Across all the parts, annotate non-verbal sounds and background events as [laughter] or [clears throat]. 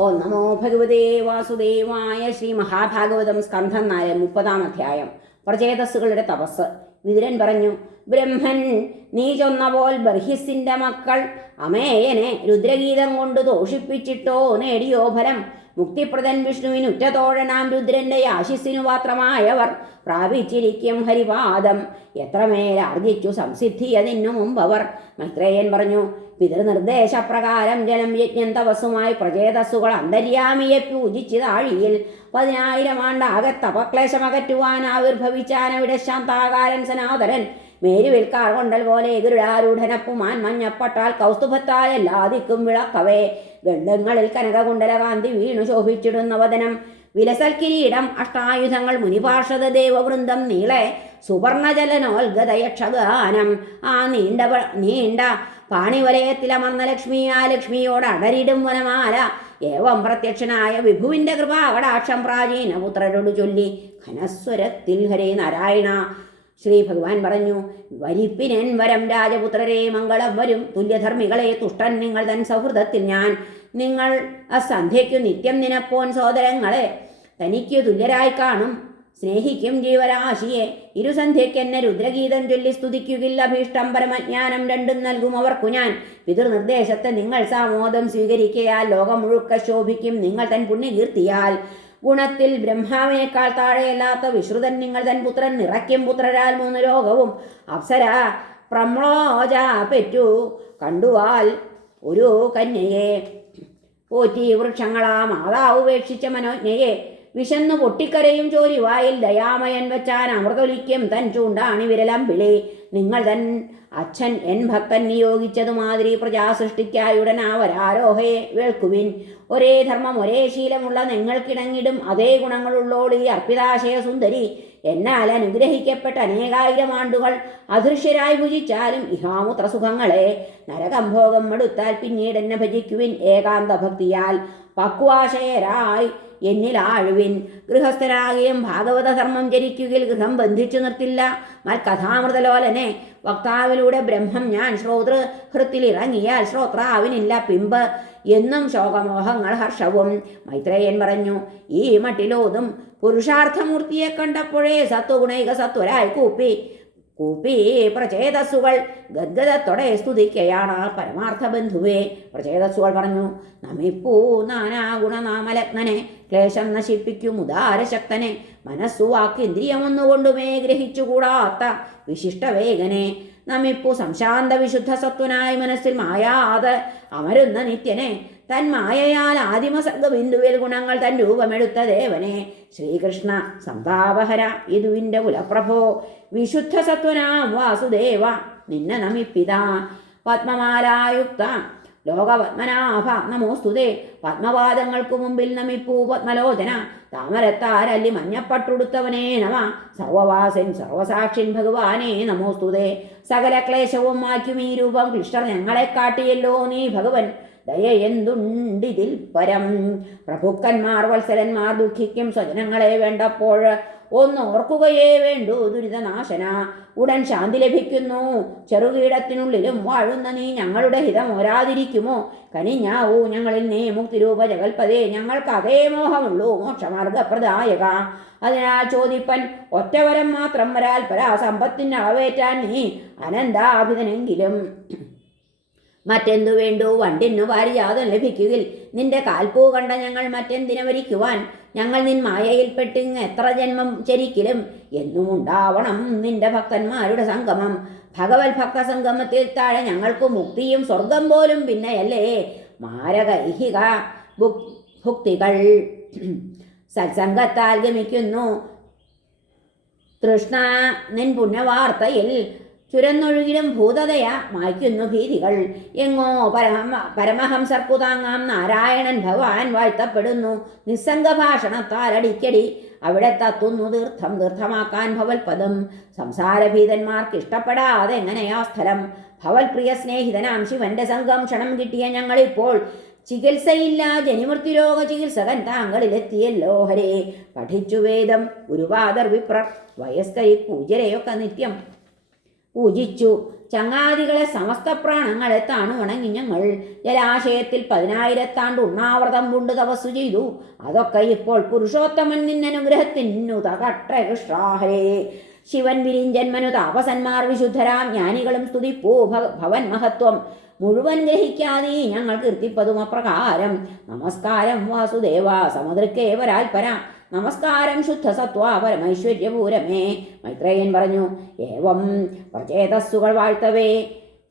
ഓം നമോ ഭഗവതേ വാസുദേവായ ശ്രീ മഹാഭാഗവതം സ്കന്ധം നാല് മുപ്പതാം അധ്യായം. പ്രചേതസ്സുകളുടെ തപസ്. വിതുരൻ പറഞ്ഞു ബ്രഹ്മൻ നീ ചൊന്ന പോൽ ബർഹിസിന്റെ മക്കൾ. അമേയനെ രുദ്രഗീതം കൊണ്ട് ദോഷിപ്പിച്ചിട്ടോ നേടിയോ ഫലം. മുക്തിപ്രദൻ വിഷ്ണുവിന് ഉറ്റതോഴനാം രുദ്രന്റെ ആശിസ്സിനു പാത്രമായവർ പ്രാപിച്ചിരിക്കും ഹരിപാദം. എത്രമേൽ ആർജിച്ചു സംസിദ്ധിയതിനു മുമ്പവർ. മൈത്രേയൻ പറഞ്ഞു പിതൃനിർദ്ദേശപ്രകാരം ജനം യജ്ഞം തപസ്സുമായി പ്രചേതസ്സുകൾ അന്തര്യാമിയെ പൂജിച്ച് താഴിയിൽ പതിനായിരം ആണ്ടാകെ തപക്ലേശമകറ്റുവാൻ ആവിർഭവിച്ചാനവിടെ ശാന്താകാരൻ സനാതരൻ മേരുവിൽക്കാർ കൊണ്ടൽ പോലെ ഗരുഡാരൂഢനപ്പുമാൻ മഞ്ഞപ്പട്ടാൽ കൗസ്തുഭത്താൽ എല്ലാ ദിക്കും വിളക്കവേ ഗണ്ഡങ്ങളിൽ കനകകുണ്ടലകാന്തി വീണു ശോഭിച്ചിടുന്ന വദനം വിലസൽക്കിരീടം അഷ്ടായുധങ്ങൾ മുനിപാർഷദ ദേവവൃന്ദം നീളെ. സുവർണജലനോൽഗതയക്ഷഗാനം. ആ നീണ്ട നീണ്ട പാണിവലയത്തിലമർന്ന ലക്ഷ്മി ആ ലക്ഷ്മിയോട് അടരിടും വനമാല. ഏവം പ്രത്യക്ഷനായ വിഭുവിന്റെ കൃപാകടാക്ഷം പ്രാചീന പുത്രരോട് ചൊല്ലി ഘനസ്വരത്തിൽ ഹരേ നാരായണ ശ്രീ ഭഗവാൻ പറഞ്ഞു വരിപ്പിനൻ വരം രാജപുത്രരെ മംഗളം വരും. തുല്യധർമ്മികളെ തുഷ്ടൻ നിങ്ങൾ തൻ സൗഹൃദത്തിൽ ഞാൻ. നിങ്ങൾ അസന്ധ്യയ്ക്കു നിത്യം നിനപ്പോൻ സോദരങ്ങളെ തനിക്കു തുല്യരായി കാണും. സ്നേഹിക്കും ജീവരാശിയെ. ഇരുസന്ധ്യയ്ക്ക് എന്നെ രുദ്രഗീതം ചൊല്ലി സ്തുതിക്കുകില്ല ഭീഷ്ടം പരമജ്ഞാനം രണ്ടും നൽകും അവർക്കു ഞാൻ. പിതൃനിർദ്ദേശത്തെ നിങ്ങൾ സാമോദം സ്വീകരിക്കയാൽ ലോകം മുഴുക്ക ശോഭിക്കും. നിങ്ങൾ തൻ പുണ്യകീർത്തിയാൽ ഗുണത്തിൽ ബ്രഹ്മാവിനേക്കാൾ താഴെയല്ലാത്ത വിശ്രുതൻ നിങ്ങൾ തൻ പുത്രൻ നിറയ്ക്കും പുത്രരാൽ മൂന്ന് ലോകവും. അപ്സര പ്രമ്ലോജ പെറ്റു. കണ്ടുവാൽ ഒരു കന്യയെ പോറ്റി വൃക്ഷങ്ങളാ മാതാവ് ഉപേക്ഷിച്ച മനോജ്ഞയെ വിശന്നു പൊട്ടിക്കരയും ചോരിവായിൽ ദയാമയൻ വെച്ചാൻ അമൃതൊലിക്കും തൻ ചൂണ്ടാണി വിരലം വിളി നിങ്ങൾ തൻ അച്ഛൻ എൻ ഭക്തൻ നിയോഗിച്ചതുമാതിരി പ്രജാ സൃഷ്ടിക്കായുടനാവരാരോഹയെ വേൾക്കുവിൻ. ഒരേ ധർമ്മം ഒരേ ശീലമുള്ള നിങ്ങൾക്കിണങ്ങിടും അതേ ഗുണങ്ങളുള്ളോട് ഈ അർപ്പിതാശയ സുന്ദരി. എന്നാൽ അനുഗ്രഹിക്കപ്പെട്ട അനേകായിരം ആണ്ടുകൾ അദൃശ്യരായി ഭുജിച്ചാലും ഇഹാമുത്ര സുഖങ്ങളെ നരകംഭോഗം മടുത്താൽ പിന്നീട് എന്നെ ഭജിക്കുവിൻ ഏകാന്ത ഭക്തിയാൽ പക്വാശയരായി എന്നിലാഴുവിൻ ഗൃഹസ്ഥനാകിയും ഭാഗവത ധർമ്മം ജനിക്കുകിൽ ഗൃഹം ബന്ധിച്ചു നിർത്തില്ല. മൽകഥാമൃതലോലനെ വക്താവിലൂടെ ബ്രഹ്മം ഞാൻ ശ്രോതൃ ഹൃത്തിലിറങ്ങിയാൽ ശ്രോത്രാവിനില്ല പിമ്പ് എന്നും ശോകമോഹങ്ങൾ ഹർഷവും. മൈത്രേയൻ പറഞ്ഞു ഈ മട്ടിലോതും പുരുഷാർത്ഥമൂർത്തിയെ കണ്ടപ്പോഴേ സത്വഗുണൈക സത്വരായി കൂപ്പി കൂപ്പി പ്രചേതസ്സുകൾ ഗദ്ഗതത്തോടെ സ്തുതിക്കയാണ് പരമാർത്ഥ ബന്ധുവേ പ്രചേതസ്സുകൾ പറഞ്ഞു നമിപ്പൂ നാനാ ഗുണനാമലഗ്നനെ ക്ലേശം നശിപ്പിക്കും. ഉദാരശക്തനെ മനസ്സു വാക്ക് ഇന്ദ്രിയമൊന്നുകൊണ്ടുമേ ഗ്രഹിച്ചുകൂടാത്ത വിശിഷ്ടവേഗനെ നമിപ്പു സംശാന്ത വിശുദ്ധ സത്വനായി മനസ്സിൽ മായാതെ അമരുന്ന നിത്യനെ തൻ മായയാൽ ആദിമസർഗ ബിന്ദുവിൽ ഗുണങ്ങൾ തൻ രൂപമെടുത്ത ദേവനെ ശ്രീകൃഷ്ണ സന്താപഹര യദുവിന്റെ കുലപ്രഭോ. വിശുദ്ധ സത്വനാം വാസുദേവ നിന്നെ നമിപ്പിത. പത്മമാലായുക്ത ലോകപത്മനാഭ നമോസ്തുതേ പത്മപാദങ്ങൾക്കു മുമ്പിൽ നമിപ്പൂ പത്മലോചന. താമരത്താരല്ലി മഞ്ഞപ്പട്ടുടുത്തവനേ നമ. സർവവാസൻ സർവസാക്ഷിൻ ഭഗവാനേ നമോസ്തുതേ സകല ക്ലേശവും മാറ്റും ഈ രൂപം. ക്ലിഷ്ടർ ഞങ്ങളെ കാട്ടിയല്ലോ നീ ഭഗവൻ. ദയ എന്തുണ്ടിതിൽ പരം? പ്രഭുക്കന്മാർ വത്സരന്മാർ ദുഃഖിക്കും സ്വജനങ്ങളെ വേണ്ടപ്പോൾ ഒന്ന് ഓർക്കുകയേ വേണ്ടൂ ദുരിതനാശന. ഉടൻ ശാന്തി ലഭിക്കുന്നു. ചെറുകീടത്തിനുള്ളിലും വാഴുന്ന നീ ഞങ്ങളുടെ ഹിതം ഓരാതിരിക്കുമോ കനിഞ്ഞാവൂ ഞങ്ങളിൽ നീ മുക്തിരൂപ ജഗൽപതേ ഞങ്ങൾക്ക് അതേ മോഹമുള്ളൂ മോക്ഷമാർഗപ്രദായക. അതിനാൽ ചോദിപ്പൻ ഒറ്റവരം മാത്രം വരാൽ പരാ സമ്പത്തിന് അളവേറ്റാൻ നീ അനന്താഭിതനെങ്കിലും മറ്റെന്തു വേണ്ടു വണ്ടിനു പാരിജാതം ലഭിക്കുകിൽ നിന്റെ കാൽപ്പൂ കണ്ട ഞങ്ങൾ മറ്റെന്തിനെ വരിക്കുവാൻ ഞങ്ങൾ നിൻ മായയിൽപ്പെട്ടിങ് എത്ര ജന്മം ചരിക്കലും? എന്നും ഉണ്ടാവണം നിന്റെ ഭക്തന്മാരുടെ സംഗമം. ഭഗവത് ഭക്ത സംഗമത്തിൽ താഴെ ഞങ്ങൾക്ക് മുക്തിയും സ്വർഗം പോലും പിന്നെയല്ലേ? മാരകൈഹിക ഭുക് ഭുക്തികൾ സത്സംഗത്താൽ ഗമിക്കുന്നു. തൃഷ്ണ നിൻ പുണ്യവാർത്തയിൽ ചുരന്നൊഴുകിലും ഭൂതതയ മായ്ക്കുന്നു ഭീതികൾ. എങ്ങോ പരമ പരമഹംസർ താങ്ങാം നാരായണൻ ഭഗവാൻ വാഴ്ത്തപ്പെടുന്നു. നിസ്സംഗ ഭാഷണത്താൽ അടിക്കടി അവിടെ തത്തുന്നു തീർത്ഥം തീർത്ഥമാക്കാൻ ഭവൽപദം. സംസാരഭീതന്മാർക്ക് ഇഷ്ടപ്പെടാതെ എങ്ങനെയാ സ്ഥലം? ഭവൽ പ്രിയ സ്നേഹിതനാം ശിവന്റെ സംഘം ക്ഷണം കിട്ടിയ ഞങ്ങളിപ്പോൾ ചികിത്സയില്ല. ജനിമൃത്യുരോഗ ചികിത്സകൻ താങ്കളിലെത്തിയല്ലോ. ഹരേ. പഠിച്ചു വേദം ഗുരുവാദർ വിപ്രർ വയസ്കരി പൂജരയൊക്കെ നിത്യം പൂജിച്ചു. ചങ്ങാതികളെ സമസ്ത പ്രാണങ്ങളെ താണു വണങ്ങി ഞങ്ങൾ. ജലാശയത്തിൽ പതിനായിരത്താണ്ട് ഉണ്ണാവ്രതം കൊണ്ട് തപസ്സു ചെയ്തു. അതൊക്കെ ഇപ്പോൾ പുരുഷോത്തമൻ നിന്നനുഗ്രഹത്തിനു തകട്ടെ കൃഷ്ണാഹരേ. ശിവൻ വിരിഞ്ചന്മനു താപസന്മാർ വിശുദ്ധരാം. ജ്ഞാനികളും സ്തുതിപ്പൂ ഭവൻ മഹത്വം. മുഴുവൻ ഗ്രഹിക്കാതെ ഞങ്ങൾ കീർത്തിപ്പതും അപ്രകാരം നമസ്കാരം വാസുദേവ സമദൃക്കേവരാൽപര നമസ്കാരം ശുദ്ധസത്വ പരമൈശ്വര്യപൂരമേ മൈത്രേയൻ പറഞ്ഞു ഏവം പ്രചേതസ്സുകൾ വാഴ്ത്തവേ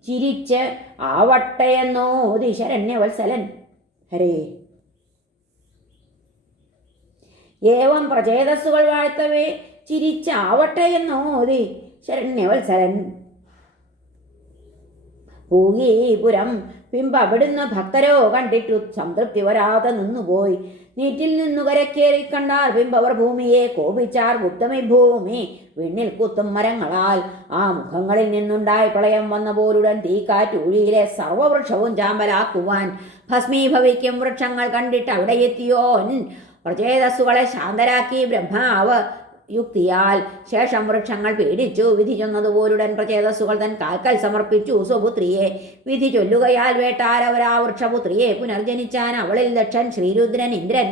ചിരിച്ച് ആവട്ടെയെന്നോതി ശരണ്യവത്സലൻ ഹരേ. ഏവം പ്രചേതസ്സുകൾ വാഴ്ത്തവേ ചിരിച്ചാവട്ടെ എന്നോതി ശരണ്യവത്സരൻ പൂകീപുരം പിമ്പവിടുന്ന് ഭക്തരോ കണ്ടിട്ടു സംതൃപ്തി വരാതെ നിന്നുപോയി. നീറ്റിൽ നിന്നു കരക്കേറി കണ്ടാൽ പിമ്പവർ ഭൂമിയെ കോപിച്ചാർ ഗുപ്തമി ഭൂമി വിണ്ണിൽ കുത്തും മരങ്ങളാൽ. ആ മുഖങ്ങളിൽ നിന്നുണ്ടായി പ്രളയം വന്ന പോലുടൻ തീക്കാറ്റൂഴിയിലെ സർവവൃക്ഷവും ചാമ്പലാക്കുവാൻ ഭസ്മീഭവിക്കും വൃക്ഷങ്ങൾ കണ്ടിട്ട് അവിടെ എത്തിയോൻ. പ്രചേതസ്സുകളെ ശാന്തരാക്കി ബ്രഹ്മാവ് യുക്തിയാൽ ശേഷം വൃക്ഷങ്ങൾ പേടിച്ചു വിധി ചൊന്നതുപോലുടൻ പ്രചേതസ്സുകൾ തൻ കാൽക്കൽ സമർപ്പിച്ചു. സ്വപുത്രിയെ വിധി ചൊല്ലുകയാൽ വേട്ടാരവരാ വൃക്ഷപുത്രിയെ പുനർജനിച്ചാൻ അവളിൽ ദക്ഷൻ ശ്രീരുദ്രൻ ഇന്ദ്രൻ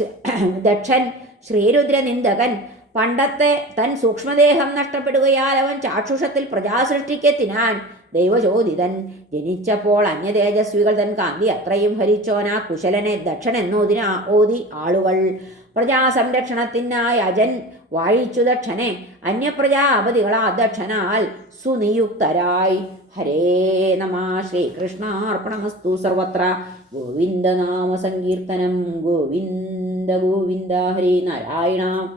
[clears throat] ദക്ഷൻ ശ്രീരുദ്രനിന്ദകൻ പണ്ടത്തെ തൻ സൂക്ഷ്മദേഹം നഷ്ടപ്പെടുകയാൽ അവൻ ചാക്ഷുഷത്തിൽ പ്രജാസൃഷ്ടിക്കെത്തിനാൻ ദൈവചോദിതൻ. ജനിച്ചപ്പോൾ അന്യതേജസ്വികൾ തൻ കാന്തി അത്രയും ഹരിച്ചോനാ കുശലനെ ദക്ഷൻ എന്നോതിനാ ഓതി ആളുകൾ. പ്രജാസംരക്ഷണത്തിനായി അജൻ വാഴിച്ചു ദക്ഷനെ. അന്യപ്രജാപതികളാ ദക്ഷനാൽ സുനിയുക്തരായി. ഹരേ നമ. ശ്രീകൃഷ്ണാർപ്പണമസ്തു സർവത്ര. ഗോവിന്ദനാമ സങ്കീർത്തനം ഗോവിന്ദ ഗോവിന്ദ. ഹരേ നാരായണ.